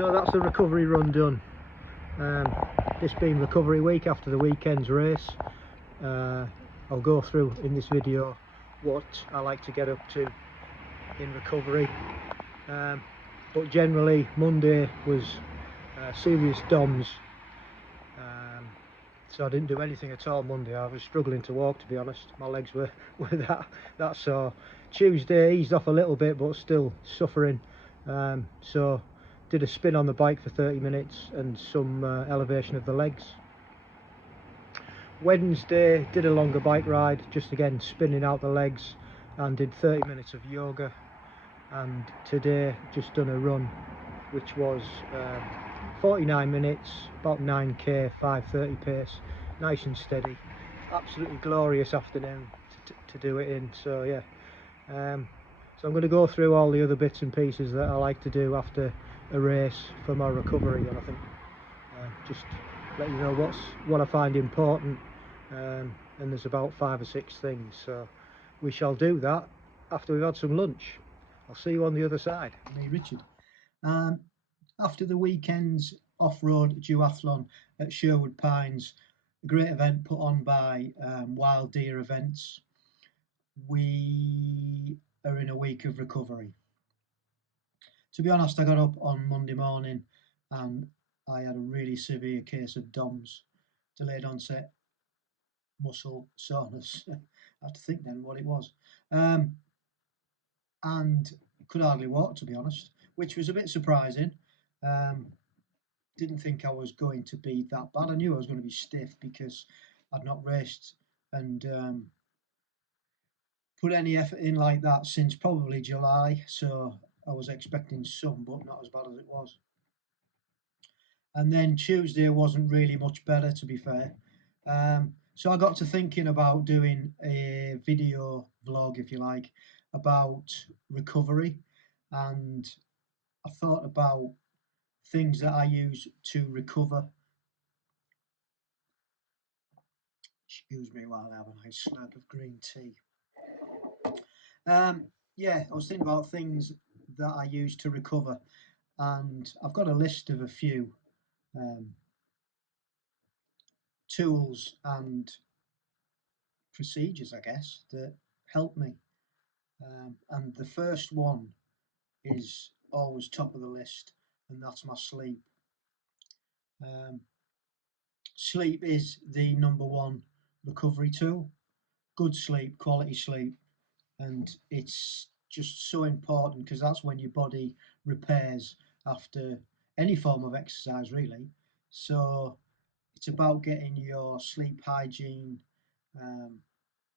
So that's the recovery run done. This being recovery week after the weekend's race. I'll go through in this video what I like to get up to in recovery. But generally Monday was serious DOMS. So I didn't do anything at all Monday. I was struggling to walk, to be honest. My legs were that sore. Tuesday eased off a little bit, but still suffering. So did a spin on the bike for 30 minutes and some elevation of the legs. Wednesday did a longer bike ride, just again spinning out the legs, and did 30 minutes of yoga. And today just done a run which was 49 minutes, about 9k, 5:30 pace, nice and steady. Absolutely glorious afternoon to do it in. So yeah, so I'm going to go through all the other bits and pieces that I like to do after a race for my recovery, and I think just let you know what I find important, and there's about 5 or 6 things. So we shall do that after we've had some lunch. I'll see you on the other side. Me, Richard. After the weekend's off-road duathlon at Sherwood Pines, a great event put on by Wild Deer Events, we are in a week of recovery. To be honest, I got up on Monday morning and I had a really severe case of DOMS, delayed onset muscle soreness. I had to think then what it was. And could hardly walk, to be honest, which was a bit surprising. Didn't think I was going to be that bad. I knew I was going to be stiff because I'd not raced and put any effort in like that since probably July, so I was expecting some, but not as bad as it was. And then Tuesday wasn't really much better, to be fair. So I got to thinking about doing a video vlog, if you like, about recovery, and I thought about things that I use to recover. Excuse me while I have a nice slurp of green tea. Yeah, I was thinking about things that I use to recover, and I've got a list of a few tools and procedures, I guess, that help me. And the first one is always top of the list, and that's my sleep. Sleep is the number one recovery tool. Good sleep, quality sleep, and it's just so important because that's when your body repairs after any form of exercise, really. So it's about getting your sleep hygiene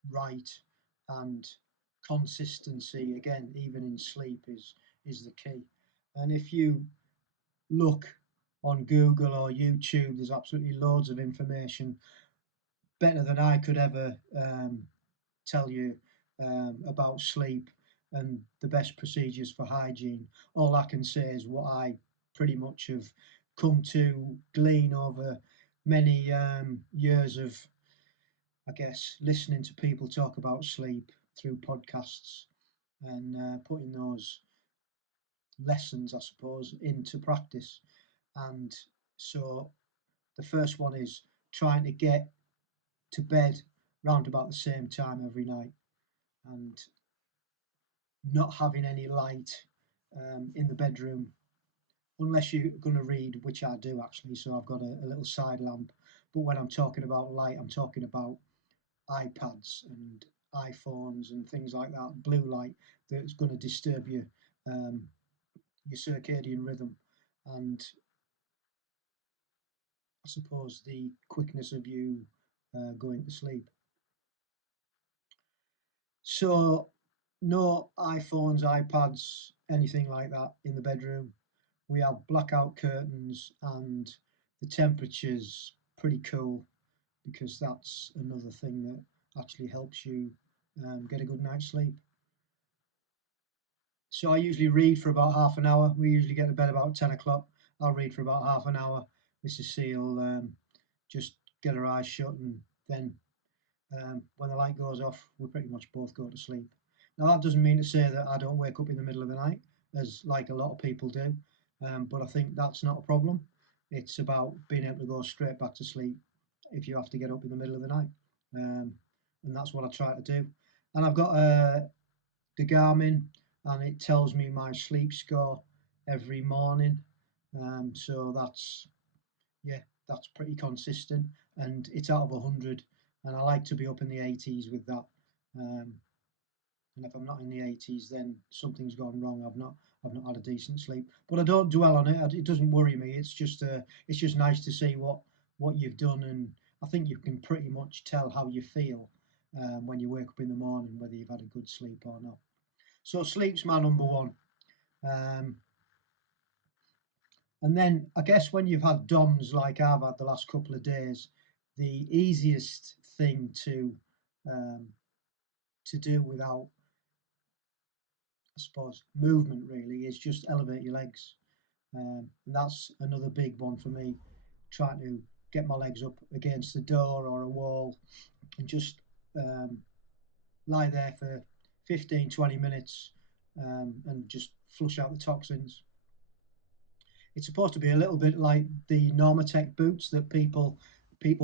right, and consistency, again, even in sleep, is the key. And if you look on Google or YouTube, there's absolutely loads of information, better than I could ever tell you, about sleep and the best procedures for hygiene. All I can say is what I pretty much have come to glean over many years of, I guess, listening to people talk about sleep through podcasts and putting those lessons, I suppose, into practice. And so the first one is trying to get to bed round about the same time every night, and not having any light in the bedroom unless you're going to read, which I do actually. So I've got a little side lamp. But when I'm talking about light, I'm talking about iPads and iPhones and things like that, blue light that's going to disturb your circadian rhythm, and I suppose the quickness of you going to sleep. So no iPhones, iPads, anything like that in the bedroom. We have blackout curtains, and the temperature's pretty cool because that's another thing that actually helps you get a good night's sleep. So I usually read for about half an hour. We usually get to bed about 10 o'clock. I'll read for about half an hour. Mrs. C will just get her eyes shut, and then when the light goes off, we pretty much both go to sleep. Now, that doesn't mean to say that I don't wake up in the middle of the night, as like a lot of people do. but I think that's not a problem. It's about being able to go straight back to sleep if you have to get up in the middle of the night, and that's what I try to do. And I've got the Garmin, and it tells me my sleep score every morning. So that's pretty consistent, and it's out of 100, and I like to be up in the 80s with that. Um, and if I'm not in the 80s, then something's gone wrong. I've not had a decent sleep, but I don't dwell on it. It doesn't worry me. It's just nice to see what you've done, and I think you can pretty much tell how you feel when you wake up in the morning, whether you've had a good sleep or not. So sleep's my number one. Um, and then I guess when you've had DOMs like I've had the last couple of days, the easiest thing um, to do without, I suppose, movement really is just elevate your legs. And that's another big one for me, trying to get my legs up against the door or a wall and just um, lie there for 15, 20 minutes and just flush out the toxins. It's supposed to be a little bit like the Normatec boots that people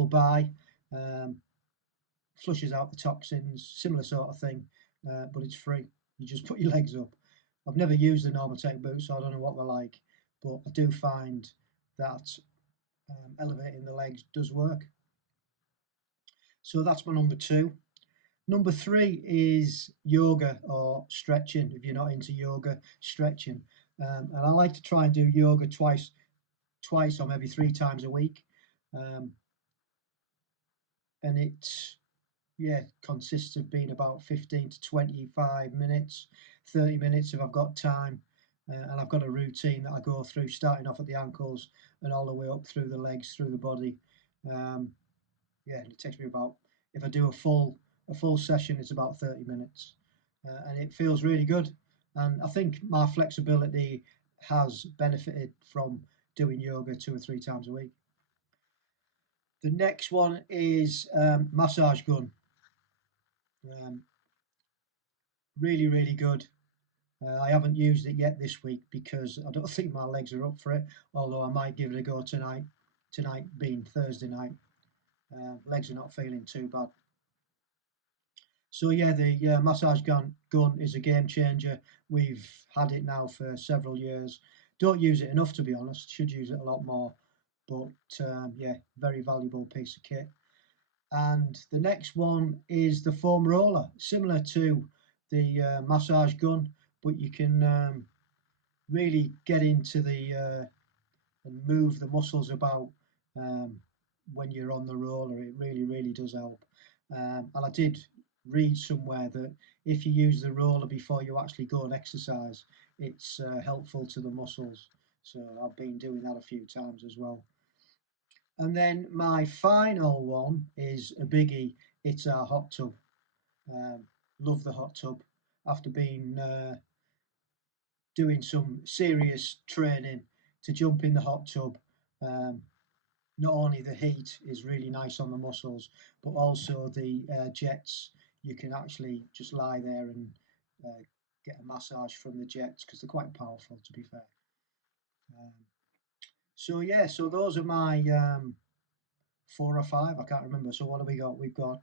buy. Um, Flushes out the toxins, similar sort of thing, but it's free. You just put your legs up. I've never used the Normatec boots, so I don't know what they're like, but I do find that elevating the legs does work. So that's my number two. Number three is yoga or stretching. If you're not into yoga, stretching, and I like to try and do yoga twice or maybe 3 times a week, um, and it consists of being about 15 to 25 minutes, 30 minutes if I've got time. And I've got a routine that I go through, starting off at the ankles and all the way up through the legs, through the body. Um, it takes me about, if I do a full session, it's about 30 minutes, and it feels really good. And I think my flexibility has benefited from doing yoga 2 or 3 times a week. The next one is massage gun. Um, Really, really good. I haven't used it yet this week because I don't think my legs are up for it. Although I might give it a go tonight. Tonight being Thursday night, legs are not feeling too bad. So yeah, the massage gun is a game changer. We've had it now for several years. Don't use it enough, to be honest. Should use it a lot more. But very valuable piece of kit. And the next one is the foam roller, similar to the massage gun, but you can really get into the and move the muscles about um, when you're on the roller. It really, really does help. And I did read somewhere that if you use the roller before you actually go and exercise, it's helpful to the muscles. So I've been doing that a few times as well. And then my final one is a biggie. It's our hot tub. Um, Love the hot tub. After being doing some serious training to jump in the hot tub, um, not only the heat is really nice on the muscles, but also the jets. You can actually just lie there and get a massage from the jets because they're quite powerful, to be fair. Um, so those are my 4 or 5. I can't remember. So what have we got? We've got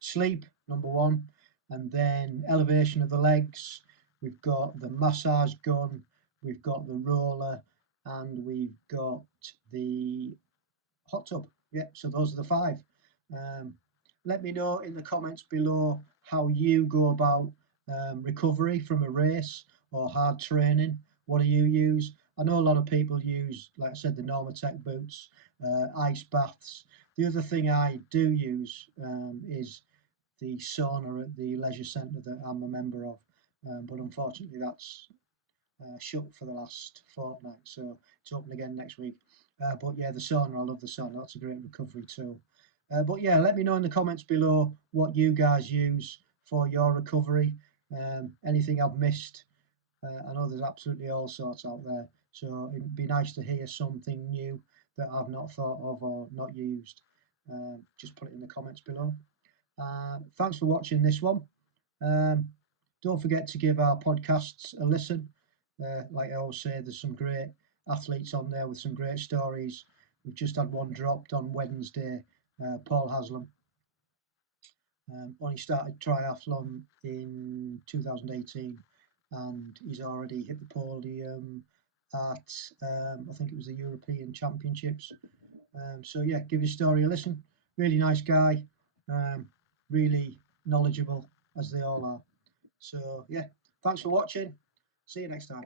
sleep, number one, and then elevation of the legs. We've got the massage gun. We've got the roller, and we've got the hot tub. Yeah, so those are the 5. Um, Let me know in the comments below how you go about recovery from a race or hard training. What do you use? I know a lot of people use, like I said, the Normatec boots, ice baths. The other thing I do use is the sauna at the leisure centre that I'm a member of, but unfortunately that's shut for the last fortnight, so it's open again next week. But yeah, the sauna, I love the sauna. That's a great recovery tool. But yeah, let me know in the comments below what you guys use for your recovery. Anything I've missed. I know there's absolutely all sorts out there, so it'd be nice to hear something new that I've not thought of or not used. Just put it in the comments below. Thanks for watching this one. Um, don't forget to give our podcasts a listen. Like I always say, there's some great athletes on there with some great stories. We've just had one dropped on Wednesday, Paul Haslam. Only started triathlon in 2018, and he's already hit the podium at I think it was the European Championships. So yeah, give his story a listen. Really nice guy, really knowledgeable as they all are. So yeah, thanks for watching. See you next time.